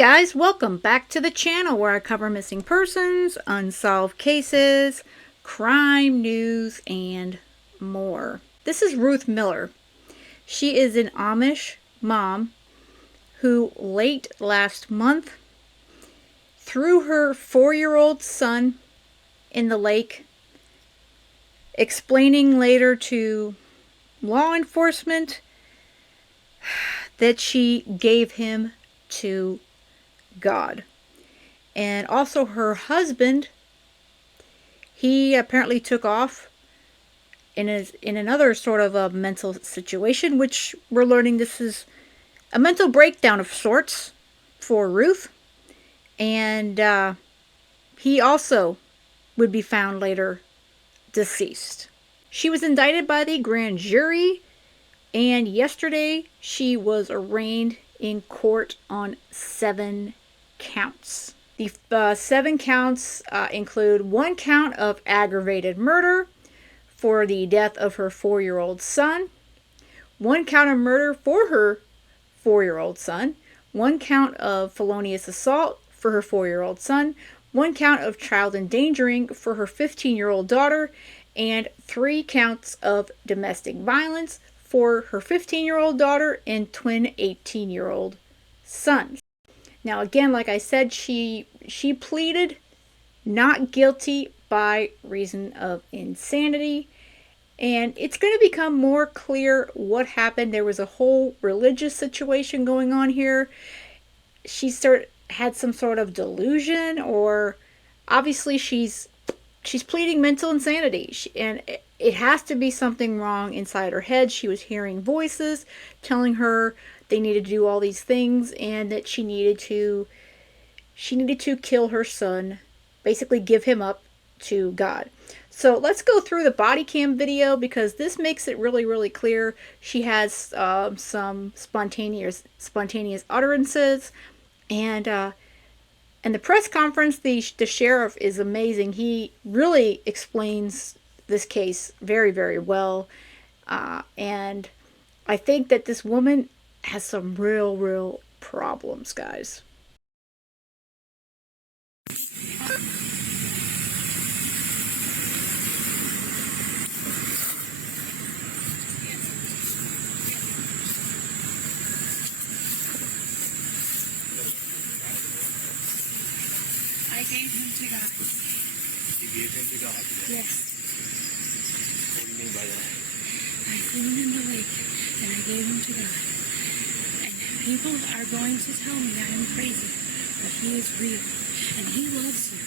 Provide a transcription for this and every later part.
guys, welcome back to the channel where I cover missing persons, unsolved cases, crime news, and more. This is Ruth Miller. She is an Amish mom who late last month threw her 4-year-old son in the lake, explaining later to law enforcement that she gave him to God. And also her husband, he apparently took off in another sort of a mental situation, which we're learning this is a mental breakdown of sorts for Ruth. And he also would be found later deceased. She was indicted by the grand jury, and yesterday she was arraigned in court on 7 counts. The 7 counts include 1 count of aggravated murder for the death of her 4-year-old son, 1 count of murder for her 4-year-old son, 1 count of felonious assault for her 4-year-old son, 1 count of child endangering for her 15-year-old daughter, and 3 counts of domestic violence for her 15-year-old daughter and twin 18-year-old sons. Now again, like I said, she pleaded not guilty by reason of insanity, and it's going to become more clear what happened. There was a whole religious situation going on here. She had some sort of delusion, or obviously she's pleading mental insanity, and it has to be something wrong inside her head. She was hearing voices telling her they needed to do all these things, and that she needed to kill her son, basically give him up to God. So let's go through the body cam video, because this makes it really, really clear. She has some spontaneous utterances, and the press conference, the sheriff is amazing. He really explains this case very, very well. And I think that this woman has some real problems, guys. I gave him to God. You gave him to God? Yes. What do you mean by that? I threw him in the lake, and I gave him to God. And people are going to tell me that I'm crazy, but he is real, and he loves you.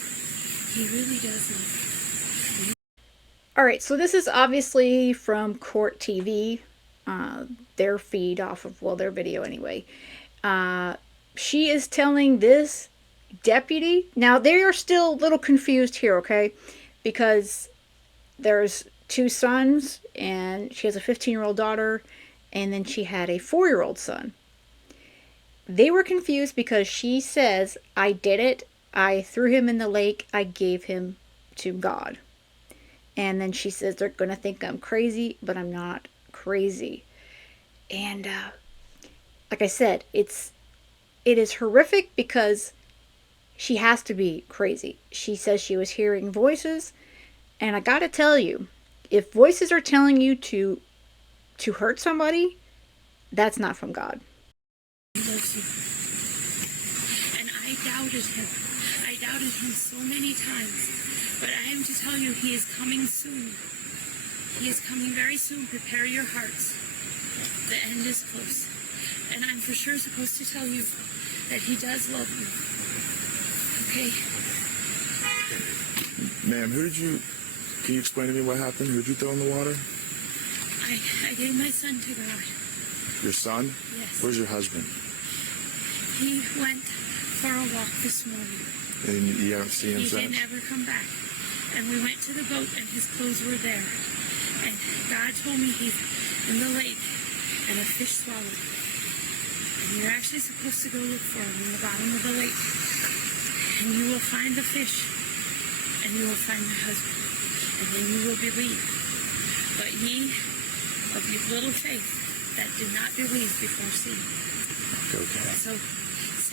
He really does love you. Alright, so this is obviously from Court TV, their feed off of, well, their video anyway. She is telling this deputy, now they are still a little confused here, okay, because there's 2 sons, and she has a 15-year-old daughter, and then she had a 4-year-old son. They were confused because she says, I did it, I threw him in the lake, I gave him to God. And then she says they're gonna think I'm crazy, but I'm not crazy. And like I said, it is horrific, because she has to be crazy. She says she was hearing voices, and I gotta tell you, if voices are telling you to hurt somebody, that's not from God. He loves you. And I doubted him. I doubted him so many times. But I am to tell you, he is coming soon. He is coming very soon. Prepare your hearts. The end is close. And I'm for sure supposed to tell you that he does love you. Okay? Ma'am, can you explain to me what happened? Who did you throw in the water? I gave my son to God. Your son? Yes. Where's your husband? He went for a walk this morning. And you haven't seen him He since? didn't ever come back. And we went to the boat, and his clothes were there. And God told me he's in the lake, and a fish swallowed him. And you're actually supposed to go look for him in the bottom of the lake. And you will find the fish, and you will find your husband, and then you will believe. But ye of your little faith that did not believe before seeing. Okay. So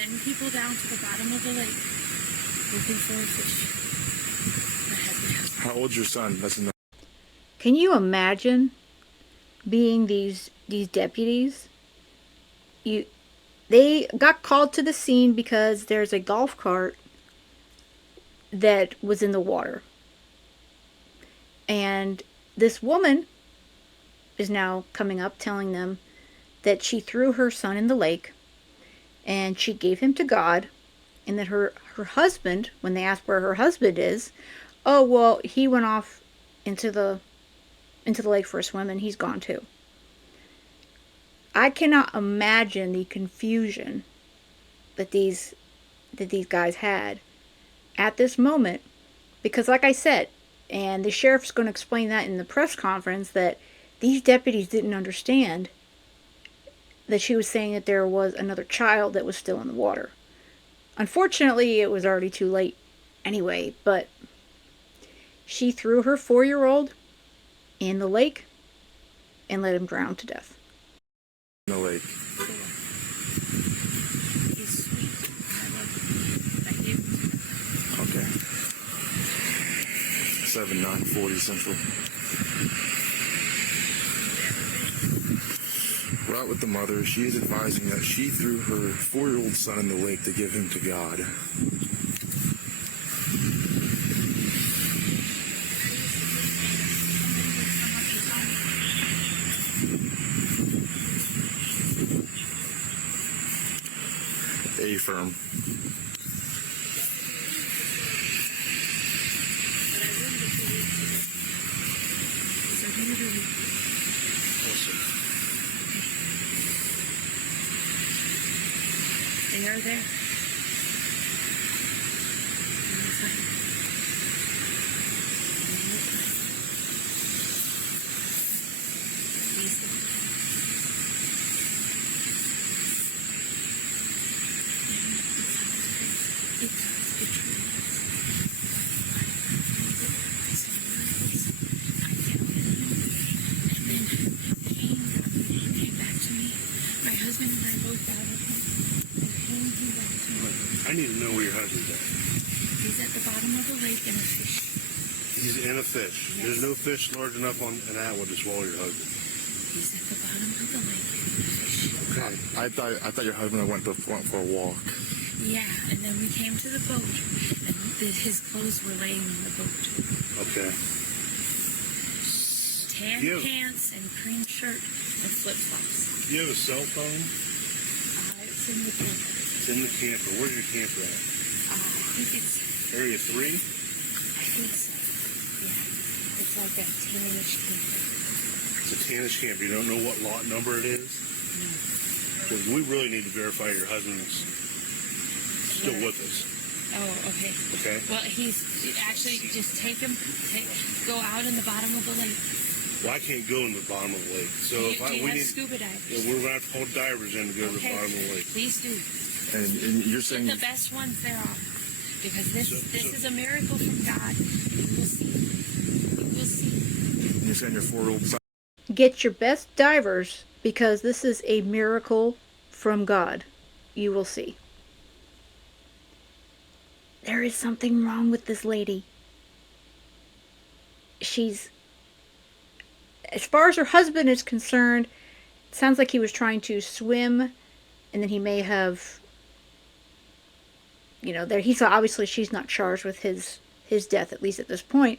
send people down to the bottom of the lake looking for a fish. That hasn't happened. How old's your son? That's enough. Can you imagine being these deputies? They got called to the scene because there's a golf cart that was in the water. And this woman is now coming up telling them that she threw her son in the lake and she gave him to God, and that her husband, when they asked where her husband is, oh, well, he went off into the lake for a swim and he's gone too. I cannot imagine the confusion that these guys had at this moment, because like I said, and the sheriff's going to explain that in the press conference, that these deputies didn't understand that she was saying that there was another child that was still in the water. Unfortunately, it was already too late anyway, but she threw her 4-year-old in the lake and let him drown to death. In the lake. He's sweet. I love him. I gave him to him. Okay. 7/9/40 Central. We're out with the mother. She is advising that she threw her 4-year-old son in the lake to give him to God. A firm. So he literally they are there. I need to know where your husband's at. He's at the bottom of the lake in a fish. He's in a fish. Yes. There's no fish large enough on an atwood to swallow your husband. He's at the bottom of the lake in a fish. Okay. I thought your husband went for a walk. Yeah, and then we came to the boat, and his clothes were laying on the boat. Okay. Tan Yeah. pants and cream shirt and flip-flops. Do you have a cell phone? It's in the camper. It's in the camper. Where's your camper at? I think it's, Area 3? I think so. Yeah. It's like a tanish camper. It's a tannish camper. You don't know what lot number it is? No. Because we really need to verify your husband's still with us. Oh, okay. Okay? Well, he's actually just go out in the bottom of the lake. Well, I can't go in the bottom of the lake. So Do if you we have need, scuba divers? yeah, we're going to have to call divers in to go to the Okay. bottom of the lake. Please do. And you're saying Get the best ones there are. Because this So- is a miracle from God. You will see. You will see. you're saying your 4-year-old son. Get your best divers, because this is a miracle from God. You will see. There is something wrong with this lady. As far as her husband is concerned, it sounds like he was trying to swim, and then he may have, obviously she's not charged with his death, at least at this point.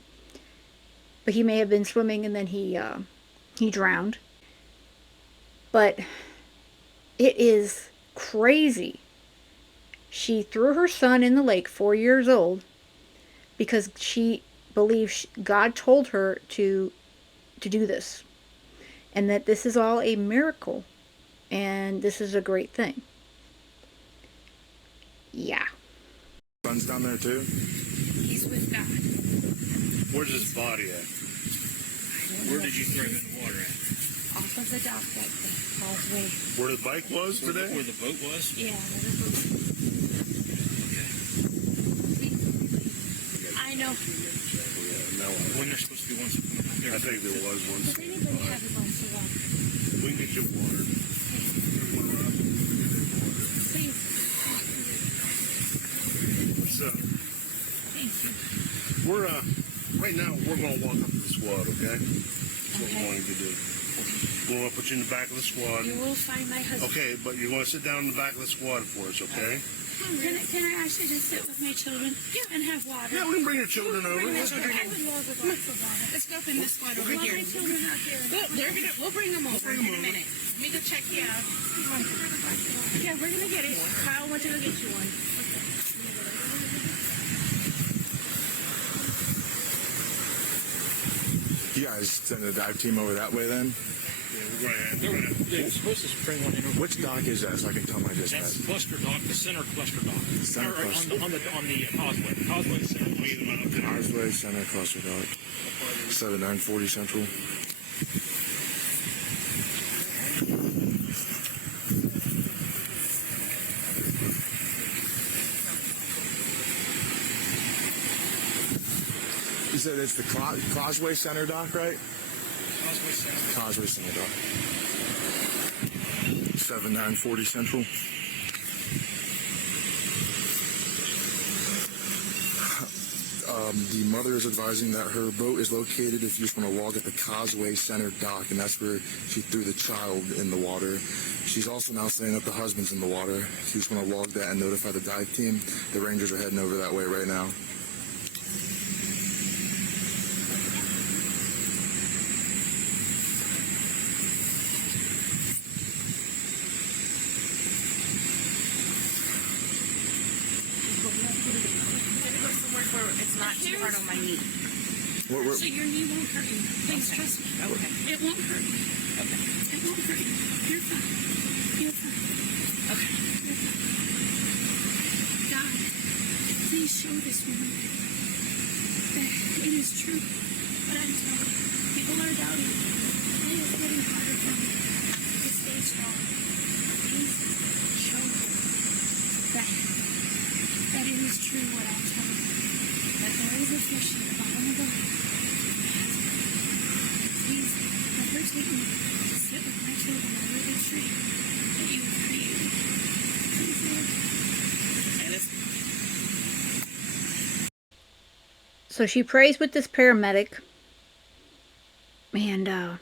But he may have been swimming and then he drowned. But it is crazy. She threw her son in the lake, 4 years old, because she believes God told her to do this. And that this is all a miracle. And this is a great thing. Yeah. Son's down there too? He's with God. Where's his body at? Where did you throw him in the water at? Off of the dock at the causeway. Where the bike was today? Where the boat was? Yeah, where the boat. I know. When they're supposed to be ones coming out there. I think there was one. Does anybody have a glass of water? We can get you water. Please. we're right now we're going to walk up to the squad, okay? That's what we're going to do. We're going to put you in the back of the squad. You will find my husband. Okay, but you're going to sit down in the back of the squad for us, okay? Can I actually just sit with my children and have water? Yeah, we can bring your children over. I would love a glass of water. Let's go up in this squad over Well, here. my children are here. We'll bring them over in a minute. Let me go check you out. Yeah, we're gonna get it. Kyle wants to go get you one. You guys send the dive team over that way then? Yeah, we're going to They're supposed to bring one in over Which dock is that so I can tell my dispatch? That's cluster dock, the center cluster dock. Center Or cluster. on the causeway. Causeway center. Causeway Center Cluster Dock. 7940 Central. You said it's the Causeway Center Dock, right? Causeway center. Causeway Center Dock. 7940 Central. The mother is advising that her boat is located if you just want to log at the Causeway Center Dock, and that's where she threw the child in the water. She's also now saying that the husband's in the water. If you just want to log that and notify the dive team, the Rangers are heading over that way right now. It's not too hard on my knee. So your knee won't hurt you. Please trust me. Okay. It won't hurt you. Okay. It won't hurt you. You're fine. You're fine. Okay. You're fine. God, please show this woman that it is true. But I'm telling you, people are doubting. It is getting harder for me to stay strong. Please show her that it is true what I'm telling you. That there is a fish in the bottom of the lake. Please let her take me to sit with my children under the tree that you have created. Please, Lord. And it's So she prays with this paramedic. And,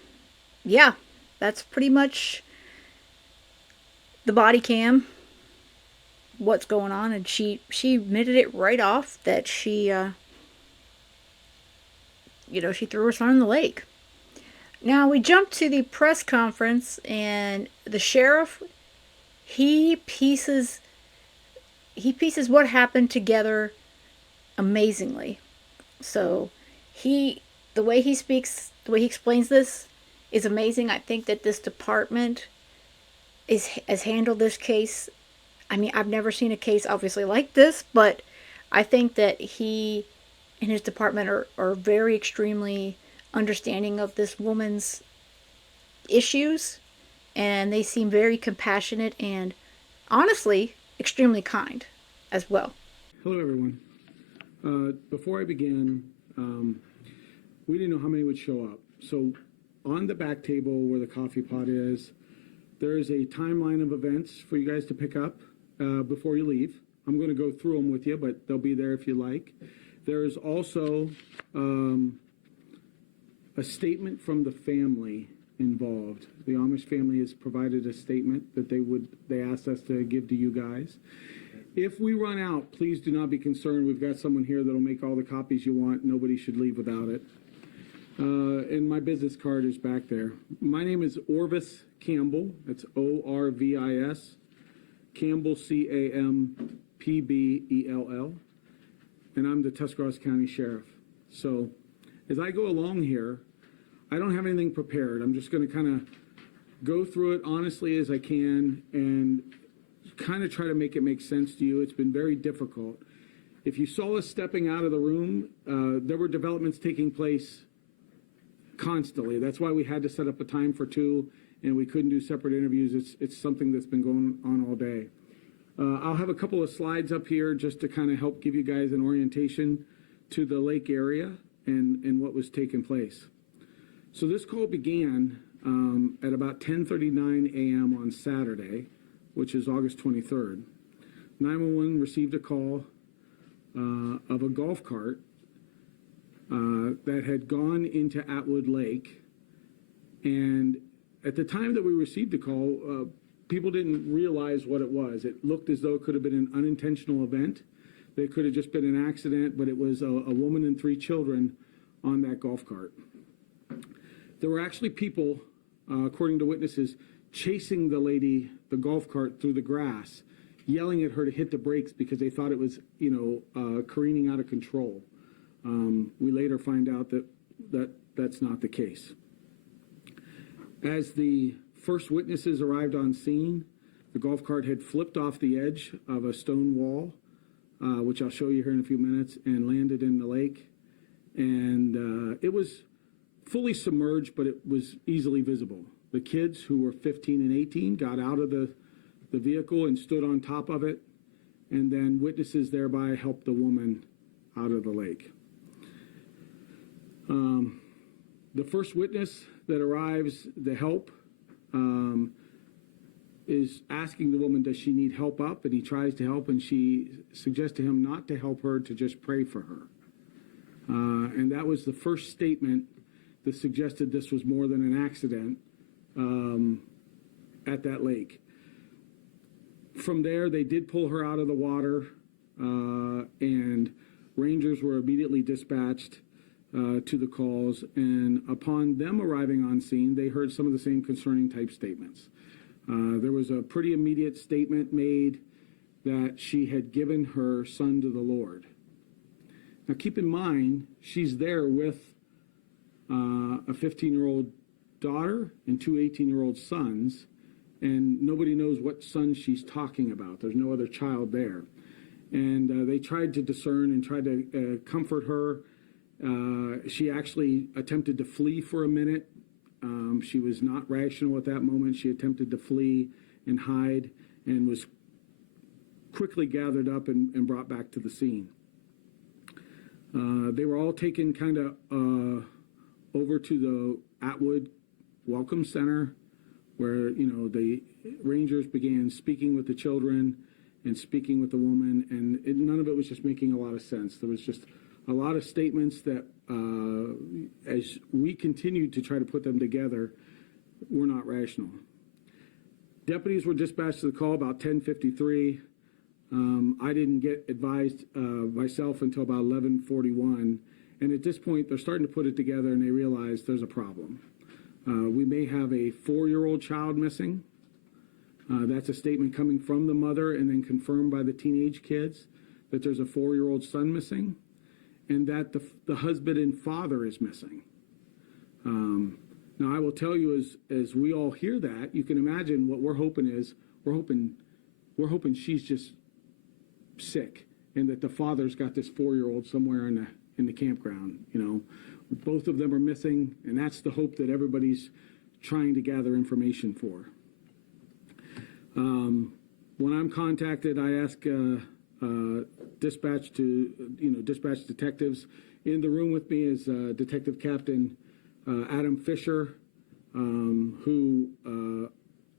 yeah, that's pretty much the body cam. What's going on. And she admitted it right off that she, she threw her son in the lake. Now we jump to the press conference, and the sheriff, he pieces what happened together amazingly. So the way he speaks, the way he explains this is amazing. I think that this department has handled this case. I mean, I've never seen a case obviously like this, but I think that he and his department are very extremely understanding of this woman's issues, and they seem very compassionate and honestly extremely kind as well. Hello, everyone. Before I begin, we didn't know how many would show up. So on the back table where the coffee pot is, there is a timeline of events for you guys to pick up before you leave. I'm going to go through them with you, but they'll be there if you like. There's also a statement from the family involved. The Amish family has provided a statement that they asked us to give to you guys. If we run out, please do not be concerned. We've got someone here that'll make all the copies you want. Nobody should leave without it. And my business card is back there. My name is Orvis Campbell. That's Orvis. Campbell, Campbell. And I'm the Tuscarawas County Sheriff. So as I go along here, I don't have anything prepared. I'm just going to kind of go through it honestly as I can and kind of try to make it make sense to you. It's been very difficult. If you saw us stepping out of the room, there were developments taking place constantly. That's why we had to set up a time for 2, and we couldn't do separate interviews. It's something that's been going on all day. I'll have a couple of slides up here just to kind of help give you guys an orientation to the lake area and what was taking place. So this call began at about 10:39 a.m. on Saturday, which is August 23rd. 911 received a call of a golf cart that had gone into Atwood Lake. And at the time that we received the call, people didn't realize what it was. It looked as though it could have been an unintentional event. It could have just been an accident, but it was a woman and 3 children on that golf cart. There were actually people, according to witnesses, chasing the lady, the golf cart, through the grass, yelling at her to hit the brakes because they thought it was, careening out of control. We later find out that that's not the case. As the first witnesses arrived on scene, the golf cart had flipped off the edge of a stone wall, which I'll show you here in a few minutes, and landed in the lake. And it was fully submerged, but it was easily visible. The kids, who were 15 and 18, got out of the vehicle and stood on top of it, and then witnesses thereby helped the woman out of the lake. The first witness that arrives to help is asking the woman, does she need help up? And he tries to help, and she suggests to him not to help her, to just pray for her. And that was the first statement that suggested this was more than an accident at that lake. From there, they did pull her out of the water, and rangers were immediately dispatched to the calls. And upon them arriving on scene, they heard some of the same concerning type statements. There was a pretty immediate statement made that she had given her son to the Lord. Now, keep in mind, she's there with a 15-year-old daughter and 2 18-year-old sons, and nobody knows what son she's talking about. There's no other child there. And they tried to discern and tried to comfort her. She actually attempted to flee for a minute. She was not rational at that moment. She attempted to flee and hide and was quickly gathered up and brought back to the scene. They were all taken kind of over to the Atwood Welcome Center, where, the rangers began speaking with the children and speaking with the woman, and none of it was just making a lot of sense. There was just a lot of statements that, as we continued to try to put them together, were not rational. Deputies were dispatched to the call about 10:53. I didn't get advised myself until about 11:41, and at this point, they're starting to put it together, and they realize there's a problem. We may have a 4-year-old child missing. That's a statement coming from the mother and then confirmed by the teenage kids that there's a 4-year-old son missing, and that the husband and father is missing. Now, I will tell you, as we all hear that, you can imagine what we're hoping is, we're hoping she's just sick, and that the father's got this 4-year-old somewhere in the campground. Both of them are missing, and that's the hope that everybody's trying to gather information for. When I'm contacted, I ask dispatch detectives. In the room with me is Detective Captain Adam Fisher, who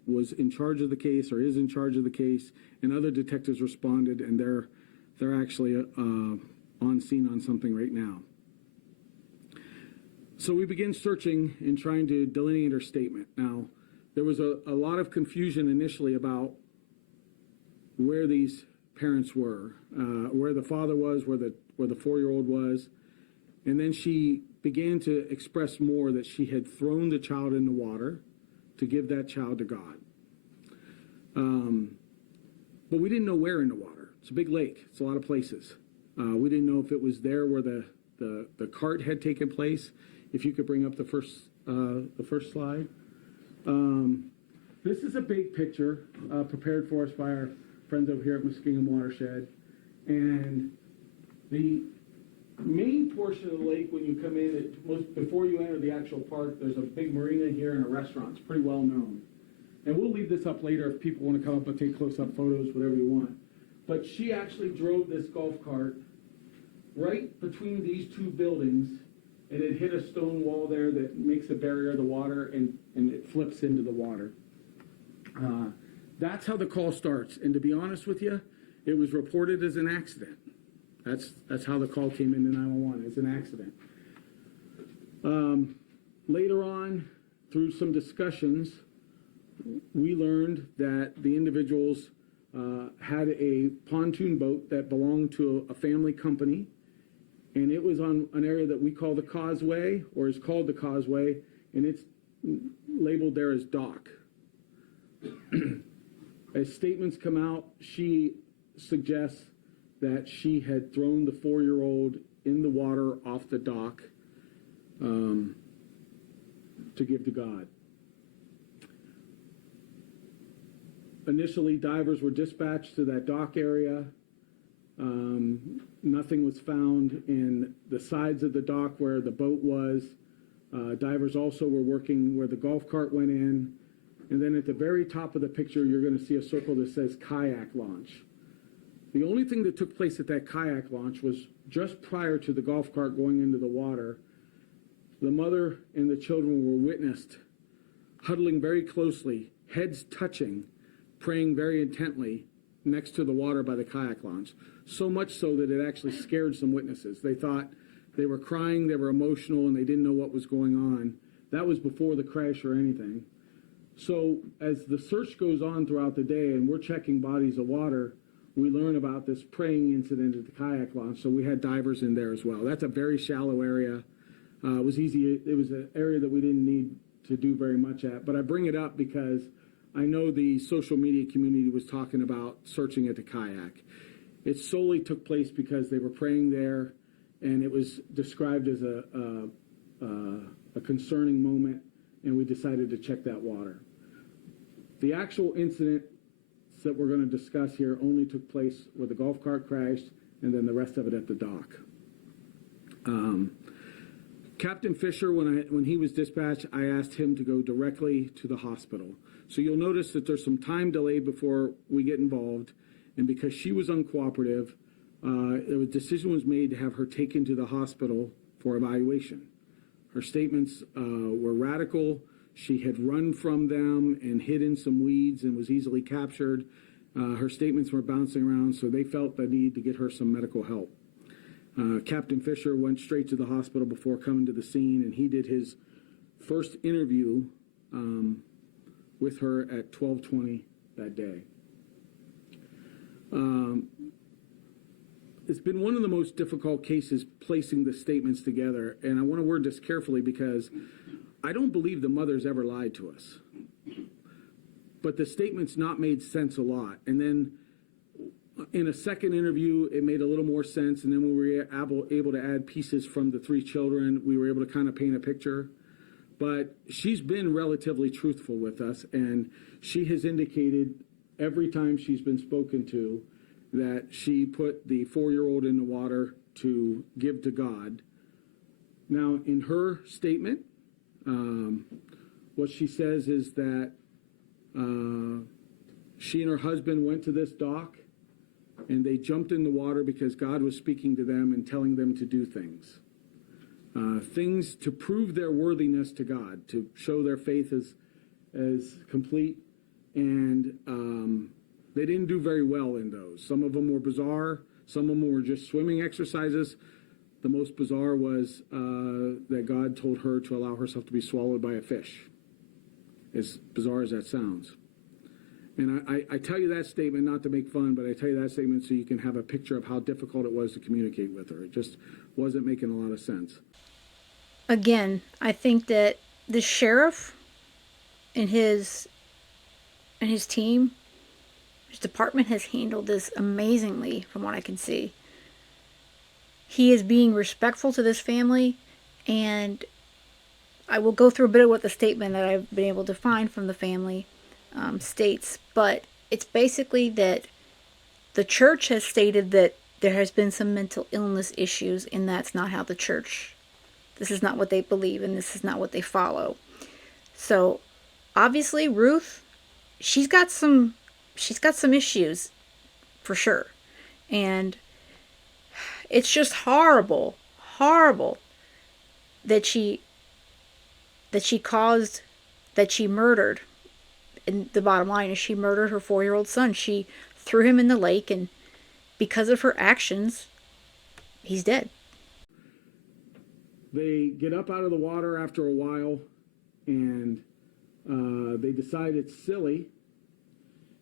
was in charge of the case, or is in charge of the case, and other detectives responded, and they're actually on scene on something right now. So we begin searching and trying to delineate her statement. Now, there was a lot of confusion initially about where these parents were, where the father was, where the 4-year-old was, and then she began to express more that she had thrown the child in the water to give that child to God. But we didn't know where in the water. It's a big lake. It's a lot of places. We didn't know if it was there where the cart had taken place. If you could bring up the first slide. This is a big picture prepared for us by our friends over here at Muskingum Watershed. And the main portion of the lake, when you come in, before you enter the actual park, there's a big marina here and a restaurant. It's pretty well known. And we'll leave this up later if people want to come up and take close-up photos, whatever you want. But she actually drove this golf cart right between these two buildings, and it hit a stone wall there that makes a barrier of the water, and it flips into the water. That's how the call starts. And to be honest with you, it was reported as an accident. That's how the call came into 911, as an accident. Later on, through some discussions, we learned that the individuals had a pontoon boat that belonged to a family company, and it was on an area that we call the Causeway, or is called the Causeway, and it's labeled there as dock. As statements come out, she suggests that she had thrown the 4-year-old in the water off the dock to give to God. Initially, divers were dispatched to that dock area. Nothing was found in the sides of the dock where the boat was. Divers also were working where the golf cart went in. And then at the very top of the picture, you're going to see a circle that says kayak launch. The only thing that took place at that kayak launch was just prior to the golf cart going into the water. The mother and the children were witnessed huddling very closely, heads touching, praying very intently next to the water by the kayak launch. So much so that it actually scared some witnesses. They thought they were crying, they were emotional, and they didn't know what was going on. That was before the crash or anything. So as the search goes on throughout the day and we're checking bodies of water, we learn about this praying incident at the kayak launch. So we had divers in there as well. That's a very shallow area. It was easy. It was an area that we didn't need to do very much at. But I bring it up because I know the social media community was talking about searching at the kayak. It solely took place because they were praying there, and it was described as a concerning moment, and we decided to check that water. The actual incident that we're going to discuss here only took place where the golf cart crashed, and then the rest of it at the dock. Captain Fisher, when he was dispatched, I asked him to go directly to the hospital. So you'll notice that there's some time delay before we get involved, and because she was uncooperative, a decision was made to have her taken to the hospital for evaluation. Her statements were radical. She had run from them and hid in some weeds and was easily captured. Her statements were bouncing around, so they felt the need to get her some medical help. Captain Fisher went straight to the hospital before coming to the scene, and he did his first interview with her at 12:20 that day. It's been one of the most difficult cases placing the statements together, and I want to word this carefully because I don't believe the mother's ever lied to us. But the statements not made sense a lot. And then in a second interview, it made a little more sense, and then when we were able to add pieces from the 3 children, we were able to kind of paint a picture. But she's been relatively truthful with us, and she has indicated every time she's been spoken to that she put the 4-year-old in the water to give to God. Now, in her statement, what she says is that she and her husband went to this dock and they jumped in the water because God was speaking to them and telling them to do things. Things to prove their worthiness to God, to show their faith as complete. And they didn't do very well in those. Some of them were bizarre. Some of them were just swimming exercises. The most bizarre was that God told her to allow herself to be swallowed by a fish, as bizarre as that sounds. And I tell you that statement not to make fun, but I tell you that statement so you can have a picture of how difficult it was to communicate with her. It just wasn't making a lot of sense. Again, I think that the sheriff and his team, his department has handled this amazingly from what I can see. He is being respectful to this family, and I will go through a bit of what the statement that I've been able to find from the family states, but it's basically that the church has stated that there has been some mental illness issues, and that's not how the church, this is not what they believe, and this is not what they follow. So obviously Ruth, she's got some issues for sure, and it's just horrible that she murdered. And the bottom line is she murdered her 4-year-old son. She threw him in the lake, and because of her actions, he's dead. They get up out of the water after a while, and they decide it's silly,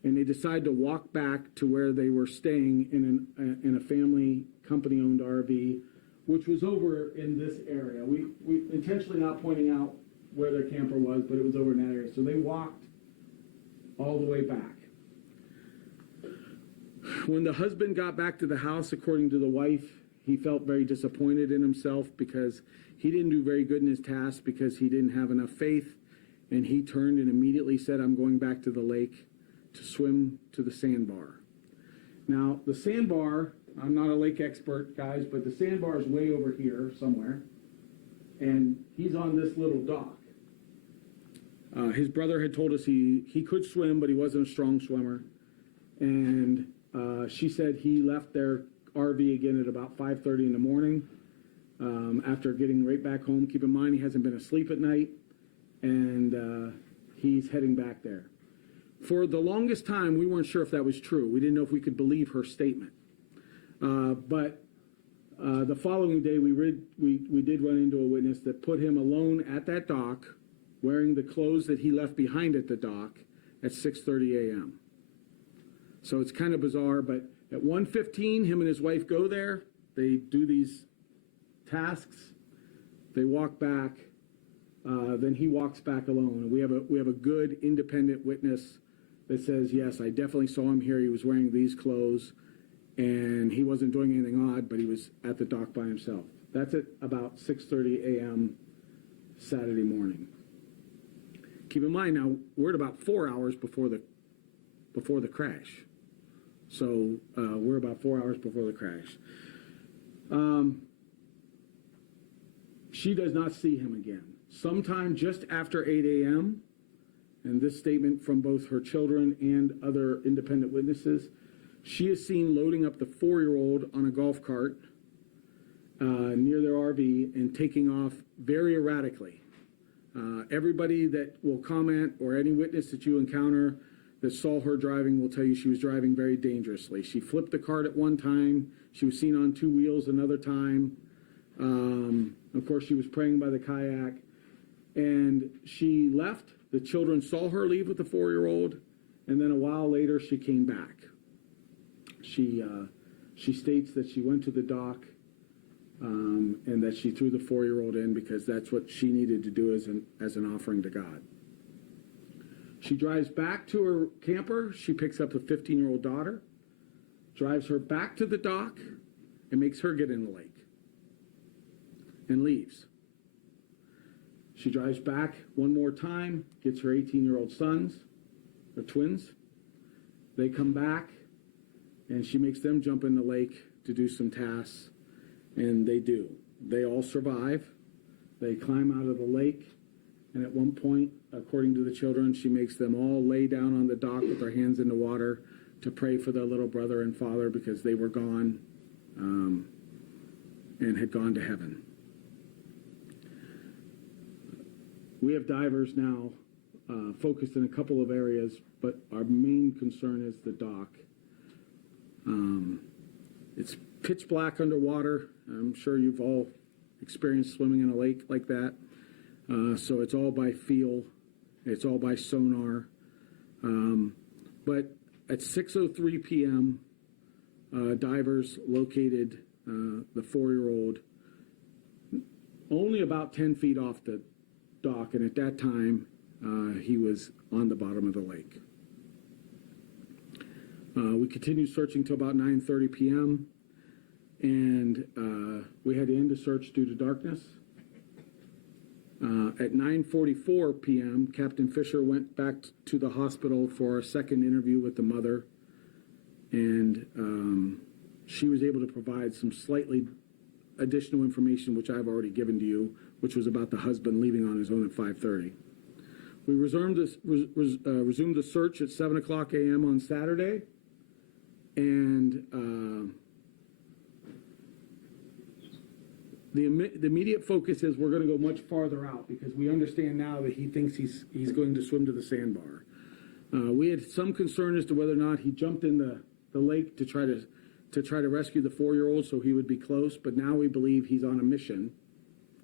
and they decide to walk back to where they were staying in a family company-owned RV, which was over in this area. We intentionally not pointing out where their camper was, but it was over in that area. So they walked all the way back. When the husband got back to the house, according to the wife, he felt very disappointed in himself because he didn't do very good in his task because he didn't have enough faith. And he turned and immediately said, I'm going back to the lake to swim to the sandbar. Now, the sandbar, I'm not a lake expert, guys, but the sandbar is way over here somewhere. And he's on this little dock. His brother had told us he could swim, but he wasn't a strong swimmer. And she said he left their RV again at about 5:30 in the morning after getting right back home. Keep in mind, he hasn't been asleep at night, and he's heading back there. For the longest time, we weren't sure if that was true. We didn't know if we could believe her statement. But the following day, we did run into a witness that put him alone at that dock, wearing the clothes that he left behind at the dock at 6:30 a.m. So it's kind of bizarre, but at 1:15, him and his wife go there. They do these tasks. They walk back. Then he walks back alone. And we have a good independent witness that says, yes, I definitely saw him here. He was wearing these clothes, and he wasn't doing anything odd, but he was at the dock by himself. That's at about 6:30 a.m. Saturday morning. Keep in mind now, we're at about 4 hours before the crash. So we're about 4 hours before the crash. She does not see him again. Sometime just after 8 a.m., and this statement from both her children and other independent witnesses, she is seen loading up the 4-year-old on a golf cart near their RV and taking off very erratically. Everybody that will comment or any witness that you encounter that saw her driving will tell you she was driving very dangerously. She flipped the cart at one time. She was seen on 2 wheels another time. Of course, she was praying by the kayak. And she left. The children saw her leave with the 4-year-old. And then a while later, she came back. She states that she went to the dock and that she threw the 4-year-old in because that's what she needed to do as an offering to God. She drives back to her camper. She picks up a 15-year-old daughter, drives her back to the dock, and makes her get in the lake and leaves. She drives back one more time, gets her 18-year-old sons, her twins. They come back, and she makes them jump in the lake to do some tasks, and they do. They all survive. They climb out of the lake, and at one point, according to the children, she makes them all lay down on the dock with their hands in the water to pray for their little brother and father because they were gone and had gone to heaven. We have divers now focused in a couple of areas, but our main concern is the dock. It's pitch black underwater. I'm sure you've all experienced swimming in a lake like that. So it's all by feel. It's all by sonar. But at 6:03 p.m., divers located the 4-year-old only about 10 feet off the dock, and at that time, he was on the bottom of the lake. We continued searching till about 9:30 p.m., and we had to end the search due to darkness. At 9:44 p.m., Captain Fisher went back to the hospital for a second interview with the mother, and she was able to provide some slightly additional information, which I've already given to you, which was about the husband leaving on his own at 5:30. We resumed the search at 7 o'clock a.m. on Saturday, and the immediate focus is we're going to go much farther out because we understand now that he thinks he's going to swim to the sandbar. We had some concern as to whether or not he jumped in the lake to try to rescue the 4-year-old so he would be close, but now we believe he's on a mission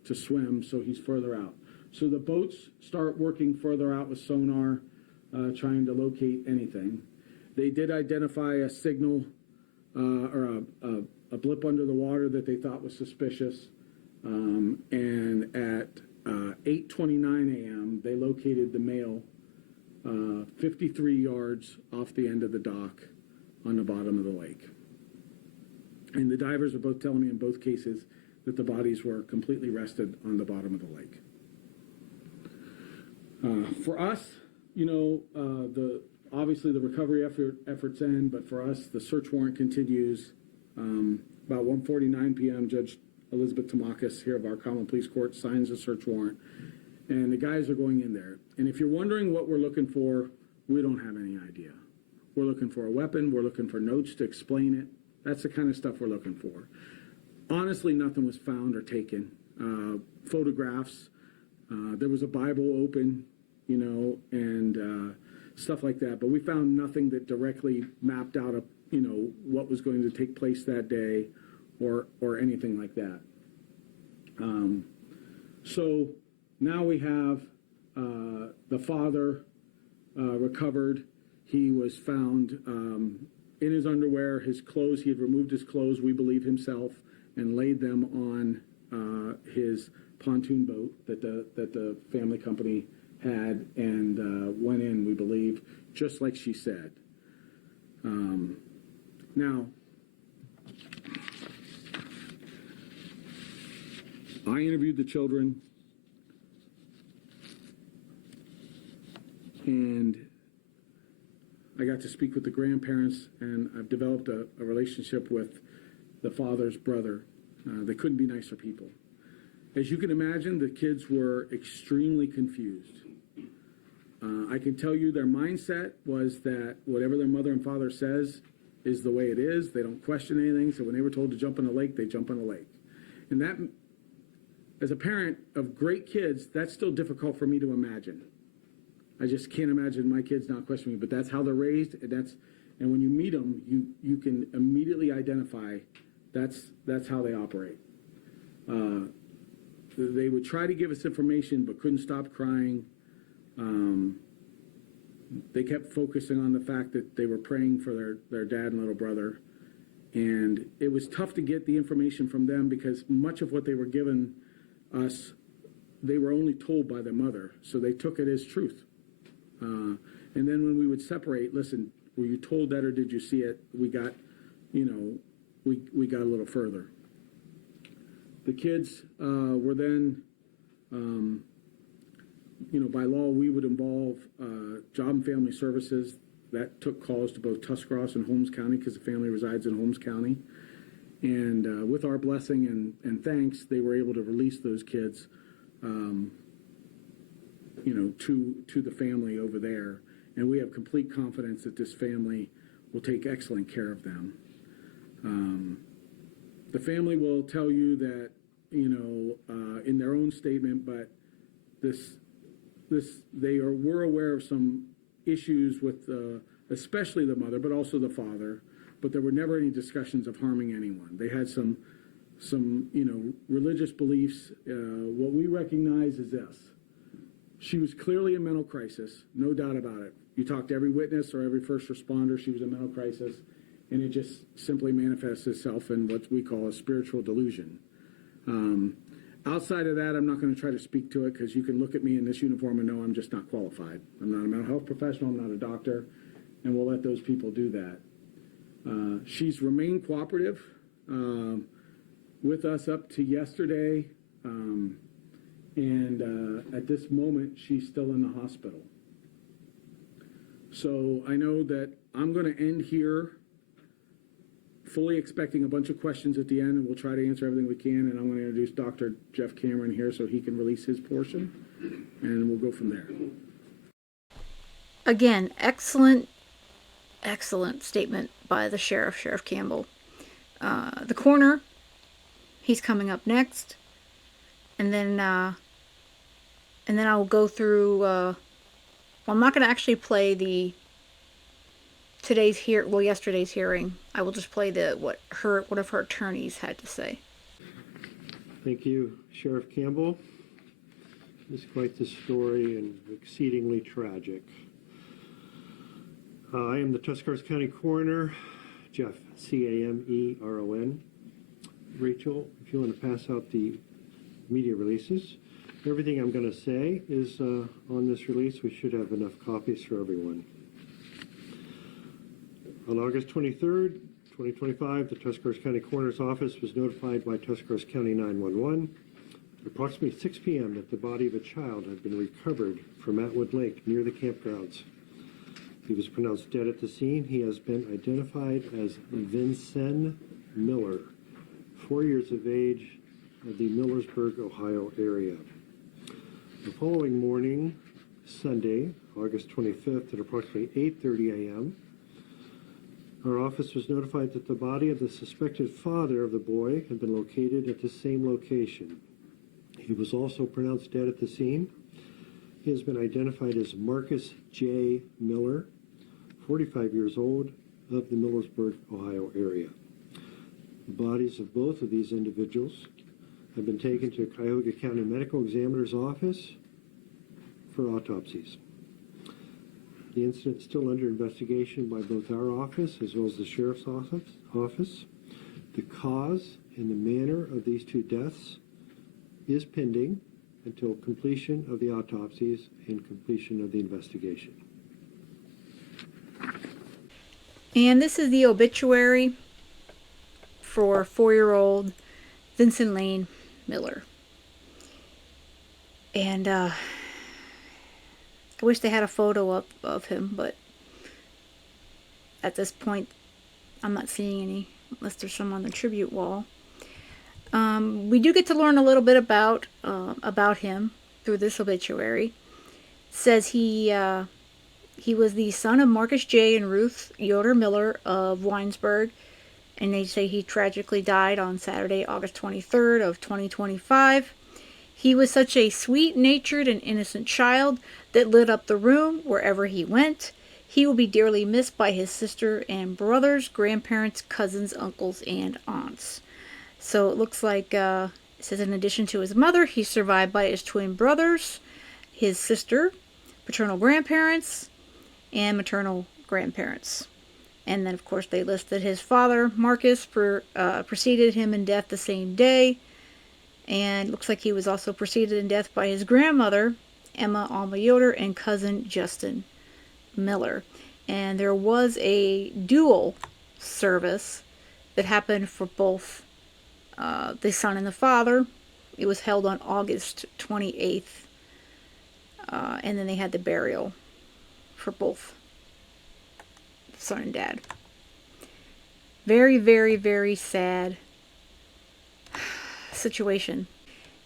to swim, so he's further out. So the boats start working further out with sonar, trying to locate anything. They did identify a signal or a blip under the water that they thought was suspicious. And at 8:29 a.m., they located the male 53 yards off the end of the dock on the bottom of the lake. And the divers are both telling me in both cases that the bodies were completely rested on the bottom of the lake. For us, you know, obviously the recovery efforts end, but for us, the search warrant continues. About 1:49 p.m., Judge Elizabeth Tamakis here of our Common Pleas Court signs the search warrant, and the guys are going in there. And if you're wondering what we're looking for, we don't have any idea. We're looking for a weapon. We're looking for notes to explain it. That's the kind of stuff we're looking for. Honestly, nothing was found or taken. Photographs. There was a Bible open, you know, and stuff like that. But we found nothing that directly mapped out, you know, what was going to take place that day or anything like that. So now we have the father recovered. He was found in his underwear, his clothes. He had removed his clothes, we believe himself, and laid them on his pontoon boat that the family company had, and went in, we believe, just like she said. Now, I interviewed the children, and I got to speak with the grandparents, and I've developed a relationship with the father's brother. They couldn't be nicer people. As you can imagine, the kids were extremely confused. I can tell you their mindset was that whatever their mother and father says is the way it is. They don't question anything. So when they were told to jump in a lake, they jump in a lake. And that, as a parent of great kids, that's still difficult for me to imagine. I just can't imagine my kids not questioning me, but that's how they're raised, and when you meet them, you can immediately identify that's how they operate. They would try to give us information, but couldn't stop crying. They kept focusing on the fact that they were praying for their dad and little brother, and it was tough to get the information from them because much of what they were given us, they were only told by their mother, so they took it as truth. And then when we would separate, listen, were you told that or did you see it? We got, you know, we got a little further. The kids were then, you know, by law, we would involve Job and Family Services. That took calls to both Tuscarawas and Holmes County because the family resides in Holmes County. And with our blessing and thanks, they were able to release those kids, you know, to the family over there. And we have complete confidence that this family will take excellent care of them. The family will tell you that, you know, in their own statement, but we're aware of some issues with especially the mother, but also the father. But there were never any discussions of harming anyone. They had some you know, religious beliefs. What we recognize is this: she was clearly in mental crisis, no doubt about it. You talk to every witness or every first responder, she was in mental crisis, and it just simply manifests itself in what we call a spiritual delusion. Outside of that, I'm not going to try to speak to it because you can look at me in this uniform and know I'm just not qualified. I'm not a mental health professional, I'm not a doctor, and we'll let those people do that. She's remained cooperative with us up to yesterday, and at this moment, she's still in the hospital. So I know that I'm going to end here, fully expecting a bunch of questions at the end, and we'll try to answer everything we can, and I'm going to introduce Dr. Jeff Cameron here so he can release his portion, and we'll go from there. Again, excellent statement by the sheriff, Sheriff Campbell. The coroner, he's coming up next, and then I will go through. Well, I'm not going to actually play yesterday's hearing. I will just play what one of her attorneys had to say. Thank you, Sheriff Campbell. It's quite the story and exceedingly tragic. I am the Tuscarawas County Coroner, Jeff, Cameron. Rachel, if you want to pass out the media releases. Everything I'm going to say is on this release. We should have enough copies for everyone. On August 23rd, 2025, the Tuscarawas County Coroner's Office was notified by Tuscarawas County 911 at approximately 6 p.m. that the body of a child had been recovered from Atwood Lake near the campgrounds. He was pronounced dead at the scene. He has been identified as Vincent Miller, 4 years of age, of the Millersburg, Ohio area. The following morning, Sunday, August 25th, at approximately 8:30 a.m., our office was notified that the body of the suspected father of the boy had been located at the same location. He was also pronounced dead at the scene. He has been identified as Marcus J. Miller, 45 years old, of the Millersburg, Ohio area. The bodies of both of these individuals have been taken to Cuyahoga County Medical Examiner's Office for autopsies. The incident is still under investigation by both our office as well as the Sheriff's Office. The cause and the manner of these two deaths is pending until completion of the autopsies and completion of the investigation. And this is the obituary for 4-year-old Vincent Lane Miller. And I wish they had a photo up of him, but at this point I'm not seeing any, unless there's some on the tribute wall. We do get to learn a little bit about him through this obituary. It says he was the son of Marcus J. and Ruth Miller of Winesburg, and they say he tragically died on Saturday, August 23rd of 2025. He was such a sweet-natured and innocent child that lit up the room wherever he went. He will be dearly missed by his sister and brothers, grandparents, cousins, uncles, and aunts. So it looks like, it says in addition to his mother, he's survived by his twin brothers, his sister, paternal grandparents, and maternal grandparents. And then, of course, they listed his father, Marcus, preceded him in death the same day. And it looks like he was also preceded in death by his grandmother, Emma Alma Yoder, and cousin Justin Miller. And there was a dual service that happened for both the son and the father. It was held on August 28th. And then they had the burial for both son and dad. Very, very, very sad situation.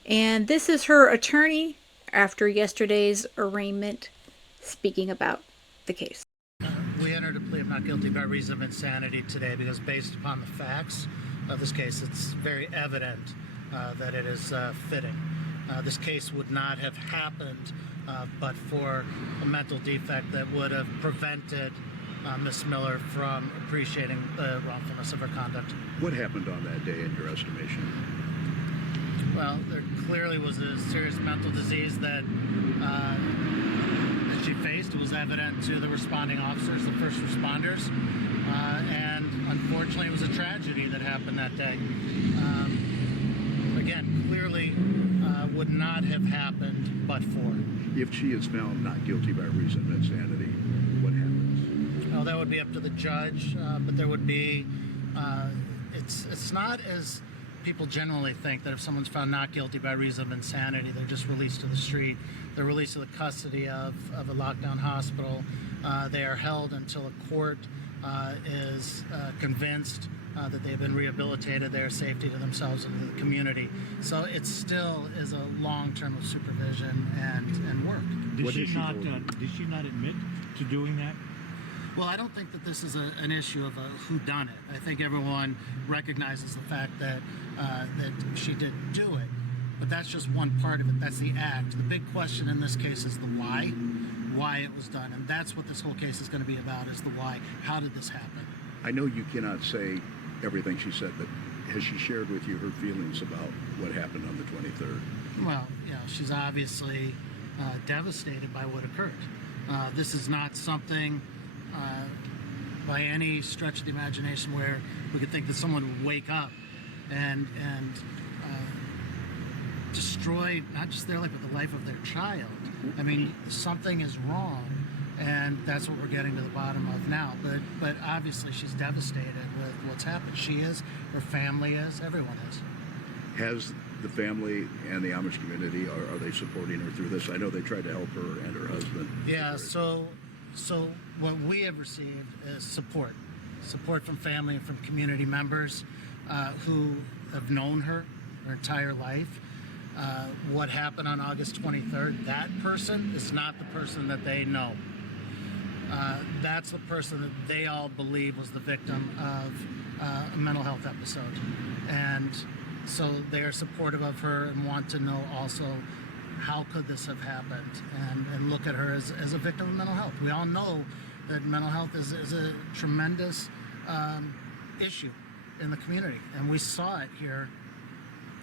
And this is her attorney after yesterday's arraignment speaking about the case. We entered a plea of not guilty by reason of insanity today because based upon the facts of this case, it's very evident that it is fitting. This case would not have happened but for a mental defect that would have prevented Miss Miller from appreciating the wrongfulness of her conduct. What happened on that day in your estimation? Well, there clearly was a serious mental disease that she faced. It was evident to the responding officers, the first responders, and unfortunately it was a tragedy that happened that day. Again, clearly would not have happened but for. If she is found not guilty by reason of insanity, what happens? Well, that would be up to the judge, but there would be, it's not as people generally think that if someone's found not guilty by reason of insanity, they're just released to the street. They're released to the custody of a lockdown hospital. They are held until a court is convinced that they've been rehabilitated, their safety to themselves and to the community. So it still is a long term of supervision and work. Did she not admit to doing that? Well, I don't think that this is an issue of a whodunit. I think everyone recognizes the fact that that she did do it, but that's just one part of it. That's the act. The big question in this case is the why it was done, and that's what this whole case is going to be about: is the why. How did this happen? I know you cannot say everything she said, but has she shared with you her feelings about what happened on the 23rd? Well, she's obviously devastated by what occurred. This is not something by any stretch of the imagination where we could think that someone would wake up and destroy not just their life but the life of their child. I mean, something is wrong, and that's what we're getting to the bottom of now. But obviously she's devastated with what's happened. She is, her family is, everyone is. Has the family and the Amish community, are they supporting her through this? I know they tried to help her and her husband. Yeah, so what we have received is support from family and from community members who have known her entire life. What happened on August 23rd, that person is not the person that they know. That's the person that they all believe was the victim of a mental health episode. And so they are supportive of her and want to know also how could this have happened, and look at her as a victim of mental health. We all know that mental health is a tremendous issue in the community, and we saw it here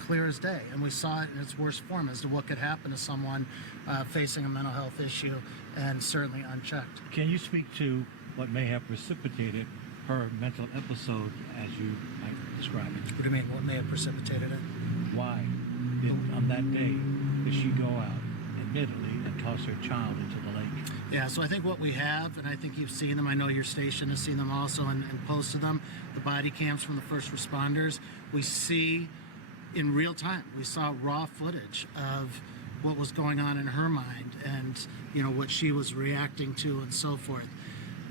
clear as day, and we saw it in its worst form as to what could happen to someone facing a mental health issue, and certainly unchecked. Can you speak to what may have precipitated her mental episode as you might describe it? What do you mean, what may have precipitated it? Why did, on that day, did she go out, admittedly, and toss her child into the lake? Yeah, so I think what we have, and I think you've seen them, I know your station has seen them also and posted them, the body cams from the first responders. We see in real time, we saw raw footage of what was going on in her mind and, what she was reacting to and so forth.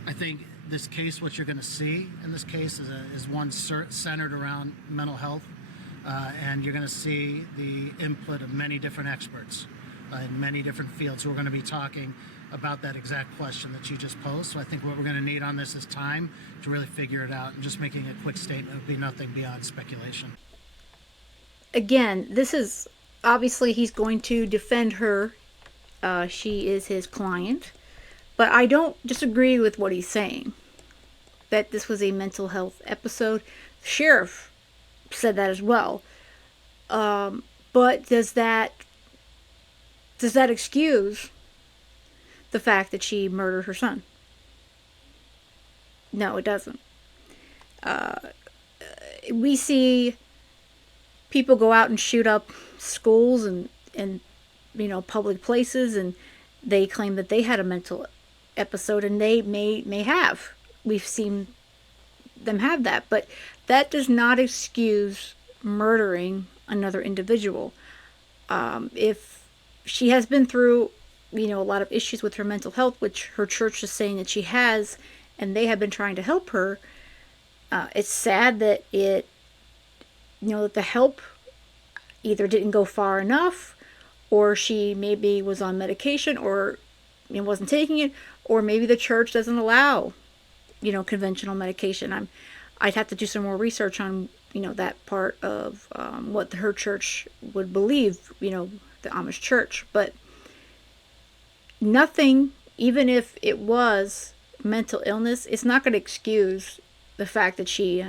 I think this case, what you're going to see in this case is one centered around mental health, and you're going to see the input of many different experts in many different fields who are going to be talking about that exact question that you just posed. So I think what we're going to need on this is time to really figure it out, and just making a quick statement would be nothing beyond speculation. Again, this is obviously he's going to defend her. She is his client. But I don't disagree with what he's saying, that this was a mental health episode. The sheriff said that as well. But does that excuse the fact that she murdered her son? No, it doesn't. We see people go out and shoot up schools and public places, and they claim that they had a mental episode, and they may have. We've seen them have that, but that does not excuse murdering another individual. If she has been through a lot of issues with her mental health, which her church is saying that she has, and they have been trying to help her, it's sad that that the help either didn't go far enough, or she maybe was on medication, or wasn't taking it, or maybe the church doesn't allow conventional medication. I'd have to do some more research on that part of what her church would believe, the Amish church. But nothing, even if it was mental illness, it's not going to excuse the fact that she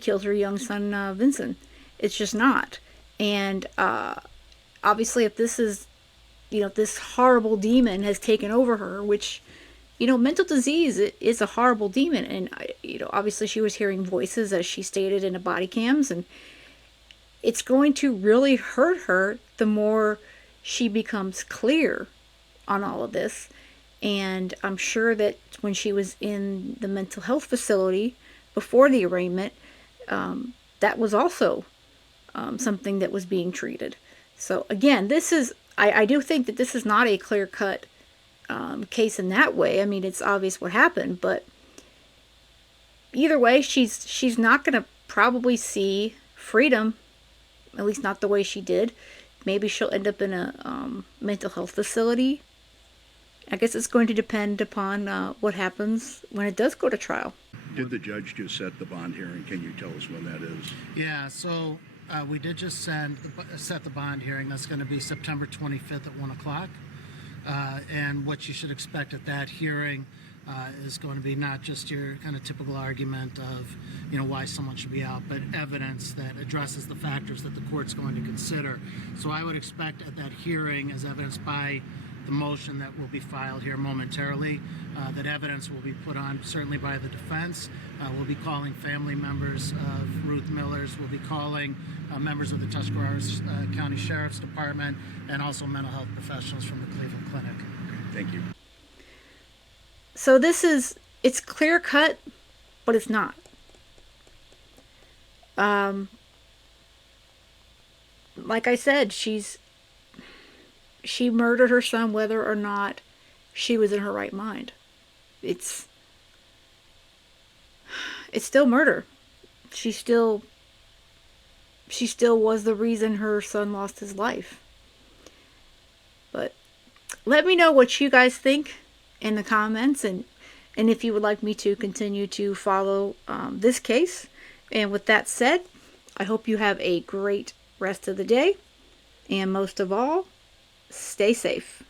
killed her young son, Vincent. It's just not. And obviously, if this is, this horrible demon has taken over her, which, mental disease is a horrible demon. And, obviously she was hearing voices, as she stated, in the body cams. And it's going to really hurt her the more she becomes clear on all of this. And I'm sure that when she was in the mental health facility before the arraignment, that was also something that was being treated. So again, I do think that this is not a clear-cut case in that way. I mean, it's obvious what happened, but either way, she's not going to probably see freedom, at least not the way she did. Maybe she'll end up in a mental health facility. I guess it's going to depend upon what happens when it does go to trial. Did the judge just set the bond hearing? Can you tell us when that is? Yeah, so we did just set the bond hearing. That's going to be September 25th at 1 o'clock. And what you should expect at that hearing is going to be not just your kind of typical argument of, why someone should be out, but evidence that addresses the factors that the court's going to consider. So I would expect at that hearing, as evidenced by the motion that will be filed here momentarily, that evidence will be put on certainly by the defense. We'll be calling family members of Ruth Miller's. We'll be calling members of the Tuscarawas County Sheriff's Department and also mental health professionals from the Cleveland Clinic. Okay, thank you. So it's clear cut, but it's not. Like I said, she murdered her son whether or not she was in her right mind. It's still murder. She still was the reason her son lost his life. But let me know what you guys think in the comments, and if you would like me to continue to follow this case. And with that said, I hope you have a great rest of the day, and most of all, stay safe.